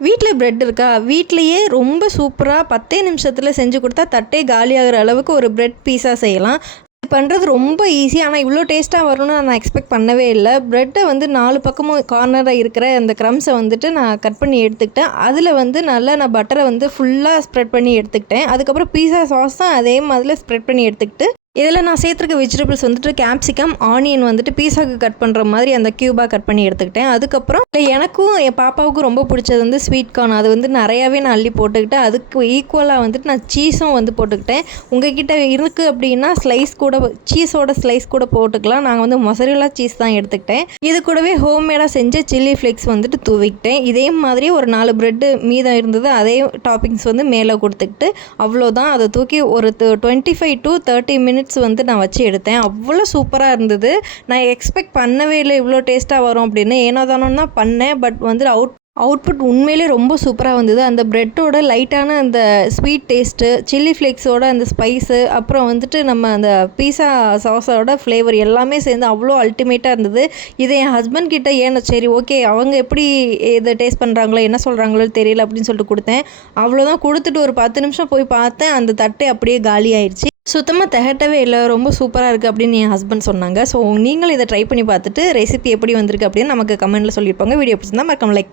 வீட்டில் பிரெட் இருக்கா? வீட்லேயே ரொம்ப சூப்பரா 10 நிமிஷத்துல செஞ்சு குடுத்தா தட்டே காலியாகிற அளவுக்கு ஒரு பிரெட் பீஸா செய்யலாம். இது பண்ணுறது ரொம்ப ஈஸி. ஆனா இவ்வளோ டேஸ்ட்டா வரும்னு நான் எக்ஸ்பெக்ட் பண்ணவே இல்ல. பிரெட்ட வந்து 4 பக்கமும் கார்னரா இருக்கிற அந்த க்ரம்ஸை வந்துட்டு நான் கட் பண்ணி எடுத்துக்கிட்டேன். அதில வந்து நல்லா நான் பட்டரை வந்து ஃபுல்லா ஸ்ப்ரெட் பண்ணி எடுத்துக்கிட்டேன். அதுக்கப்புறம் பீஸா சாஸும் அதே மாதிரில ஸ்ப்ரெட் பண்ணி எடுத்துக்கிட்டு, இதில் நான் சேர்த்துருக்க வெஜிடபிள்ஸ் வந்துட்டு கேப்சிகம், ஆனியன் வந்துட்டு பீஸாக்கு கட் பண்ணுற மாதிரி அந்த க்யூபாக கட் பண்ணி எடுத்துக்கிட்டேன். அதுக்கப்புறம் எனக்கும் என் பாப்பாவுக்கும் ரொம்ப பிடிச்சது வந்து ஸ்வீட் கார்ன். அது வந்து நிறையாவே நான் அள்ளி போட்டுக்கிட்டேன். அதுக்கு ஈக்குவலாக வந்துட்டு நான் சீஸும் வந்து போட்டுக்கிட்டேன். உங்ககிட்ட இருக்குது அப்படின்னா ஸ்லைஸ் கூட சீஸோட ஸ்லைஸ் கூட போட்டுக்கலாம். நாங்கள் வந்து மொசரெல்லா சீஸ் தான் எடுத்துக்கிட்டேன். இது கூடவே ஹோம்மேடாக செஞ்ச சில்லி ஃப்ளேக்ஸ் வந்துட்டு தூவிக்கிட்டேன். இதே மாதிரி ஒரு 4 பிரெட்டு மீதம் இருந்தது. அதே டாப்பிங்ஸ் வந்து மேலே கொடுத்துக்கிட்டு அவ்வளோதான். அதை தூக்கி ஒரு 25 to 30 மினிட்ஸ் வந்து நான் வச்சு எடுத்தேன். அவ்வளோ சூப்பராக இருந்தது. நான் எக்ஸ்பெக்ட் பண்ணவே இல்லை இவ்வளோ டேஸ்ட்டாக வரும் அப்படின்னு. ஏனோ தானோன்னு தான் பண்ணேன். பட் வந்து அவுட்புட் உண்மையிலே ரொம்ப சூப்பராக வந்தது. அந்த பிரெட்டோட லைட்டான அந்த ஸ்வீட் டேஸ்ட்டு, சில்லி ஃப்ளேக்ஸோட அந்த ஸ்பைஸு, அப்புறம் வந்துட்டு நம்ம அந்த பீஸா சாஸோட ஃப்ளேவர் எல்லாமே சேர்ந்து அவ்வளோ அல்டிமேட்டாக இருந்தது. இதை என் ஹஸ்பண்ட் கிட்ட சரி ஓகே அவங்க எப்படி இதை டேஸ்ட் பண்ணுறாங்களோ என்ன சொல்கிறாங்களோ தெரியல அப்படின்னு சொல்லிட்டு கொடுத்தேன். அவ்வளோதான். கொடுத்துட்டு ஒரு 10 நிமிஷம் போய் பார்த்தேன். அந்த தட்டை அப்படியே காலி ஆயிடுச்சு. சுத்தமாக திகட்டவே இல்லை. ரொம்ப சூப்பராக இருக்குது அப்படின்னு என் ஹஸ்பண்ட் சொன்னாங்க. ஸோ நீங்களும் இதை ட்ரை பண்ணி பார்த்துட்டு ரெசிபி எப்படி வந்திருக்கு அப்படின்னு நமக்கு கமெண்ட்டில் சொல்லியிருப்பாங்க. வீடியோ பிடிச்சிருந்தா மறக்காம லைக்